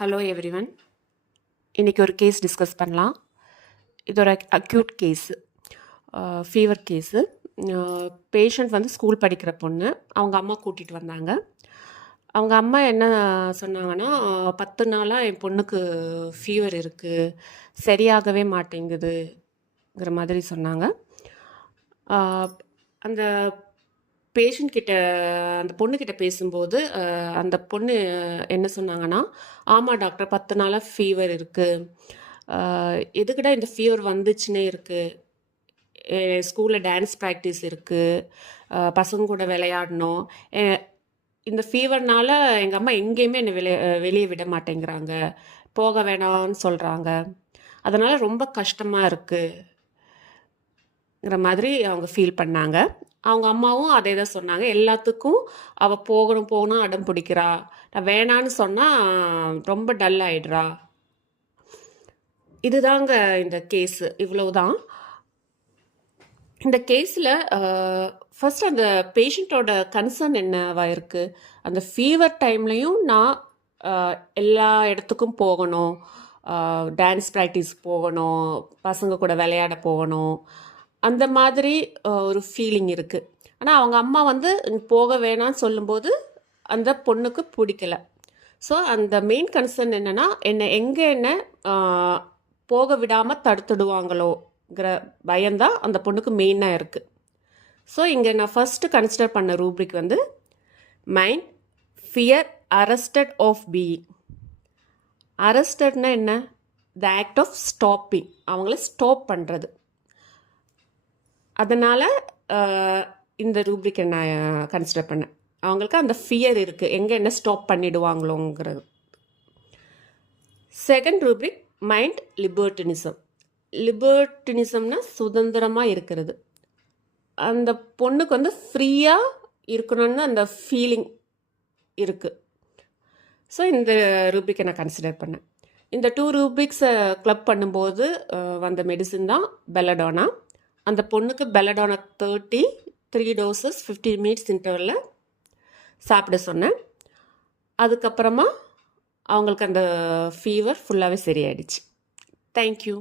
Hello everyone. இன்றைக்கி ஒரு case discuss பண்ணலாம். இது ஒரு acute case, fever case. Patient வந்து ஸ்கூல் படிக்கிற பொண்ணு. அவங்க அம்மா கூட்டிகிட்டு வந்தாங்க. அவங்க அம்மா என்ன சொன்னாங்கன்னா, 10 நாளாக என் பொண்ணுக்கு ஃபீவர் இருக்குது, சரியாகவே மாட்டேங்குதுங்கிற மாதிரி சொன்னாங்க. அந்த பேஷண்ட் கிட்ட, அந்த பொண்ணுக்கிட்ட பேசும்போது அந்த பொண்ணு என்ன சொன்னாங்கன்னா, ஆமாம் டாக்டர், 10 நாளாக ஃபீவர் இருக்குது, எதுக்குடா இந்த ஃபீவர் வந்துச்சுன்னே இருக்குது, ஸ்கூலில் டான்ஸ் ப்ராக்டிஸ் இருக்குது, பசங்க கூட விளையாடணும், இந்த ஃபீவர்னால் எங்கள் அம்மா எங்கேயுமே என்னை வெளியே விட மாட்டேங்கிறாங்க, போக வேணாம்னு சொல்கிறாங்க, அதனால் ரொம்ப கஷ்டமாக இருக்குங்கிற மாதிரி அவங்க ஃபீல் பண்ணாங்க. அவங்க அம்மாவும் அதே தான் சொன்னாங்க. எல்லாத்துக்கும் அவள் போகணும் அடம் பிடிக்கிறா, நான் வேணான்னு சொன்னால் ரொம்ப டல் ஆகிடுறா. இதுதாங்க இந்த கேஸு, இவ்வளவுதான். இந்த கேஸில் ஃபஸ்ட் அந்த பேஷண்ட்டோட கன்சர்ன் என்னவா இருக்குது, அந்த ஃபீவர் டைம்லையும் நான் எல்லா இடத்துக்கும் போகணும், டான்ஸ் ப்ராக்டிஸ் போகணும், பசங்க கூட விளையாட போகணும், அந்த மாதிரி ஒரு ஃபீலிங் இருக்குது. ஆனால் அவங்க அம்மா வந்து போக வேணான்னு சொல்லும்போது அந்த பொண்ணுக்கு பிடிக்கல. ஸோ அந்த மெயின் கன்சர்ன் என்னென்னா, என்ன போக விடாமல் தடுத்துடுவாங்களோங்கிற பயம்தான் அந்த பொண்ணுக்கு மெயினாக இருக்குது. ஸோ இங்கே நான் ஃபஸ்ட்டு கன்சிடர் பண்ண ரூப்ரிக் வந்து mind, fear, arrested of being. அரஸ்டட்னா என்ன? த ஆக்ட் ஆஃப் ஸ்டாப்பிங், அவங்கள ஸ்டாப் பண்ணுறது. அதனால் இந்த ரூப்ரிக்கை நான் கன்சிடர் பண்ணேன். அவங்களுக்கு அந்த ஃபியர் இருக்குது, என்ன ஸ்டாப் பண்ணிடுவாங்களோங்கிறது. Second rubric mind, libertinism. லிபர்ட்டினிசம்னா சுதந்திரமாக இருக்கிறது. அந்த பொண்ணுக்கு வந்து ஃப்ரீயாக இருக்கணும்னு அந்த ஃபீலிங் இருக்குது. ஸோ இந்த ரூப்ரிக்கை நான் கன்சிடர் பண்ணேன். இந்த 2 ரூப்ரிக்ஸை கிளப் பண்ணும்போது வந்த மெடிசின் தான் பெல்லடானா. அந்த பொண்ணுக்கு பெல்லடானா 3 doses 15 minutes இன்டர்வலில் சாப்பிட சொன்னேன். அதுக்கப்புறமா அவங்களுக்கு அந்த ஃபீவர் ஃபுல்லாகவே சரியாயிடுச்சு. தேங்க்யூ.